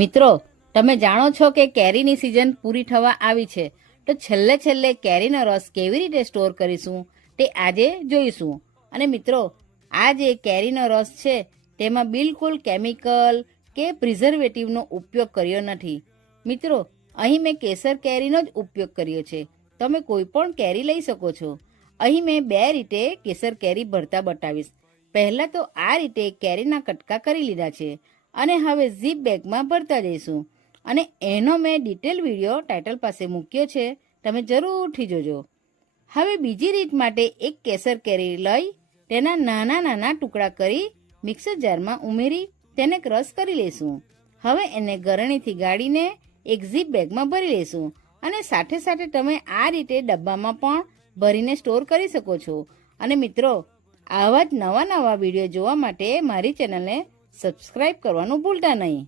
મિત્રો, તમે જાણો છો કે કેરીની સિઝન પૂરી થવા આવી છે, તો છેલ્લે કેરીનો રસ કેવી રીતે સ્ટોર કરીશું તે આજે જોઈશું. અને મિત્રો, આ જે કેરીનો રસ છે તેમાં બિલકુલ કેમિકલ કે પ્રિઝર્વેટિવનો ઉપયોગ કર્યો નથી. મિત્રો, અહીં મેં કેસર કેરીનો જ ઉપયોગ કર્યો છે. તમે કોઈ પણ કેરી લઈ શકો છો. અહીં મેં 2 રીતે કેસર કેરી ભરતા બતાવીશ. પહેલાં તો આ રીતે કેરીના કટકા કરી લીધા છે અને હવે ઝીપ બેગમાં ભરતા જઈશું. અને એનો મેં ડિટેલ વિડીયો ટાઇટલ પાસે મૂક્યો છે, તમે જરૂરથી જોજો. હવે બીજી રીત માટે એક કેસર કેરી લઈ તેના નાના ટુકડા કરી મિક્સર જારમાં ઉમેરી તેને ક્રશ કરી લઈશું. હવે એને ગરણીથી ગાળીને એક ઝીપ બેગમાં ભરી લઈશું અને સાથે તમે આ રીતે ડબ્બામાં પણ ભરીને સ્ટોર કરી શકો છો. અને મિત્રો, આવા જ નવા વિડીયો જોવા માટે મારી ચેનલને સબસ્ક્રાઈબ કરવાનું ભૂલતા નહીં.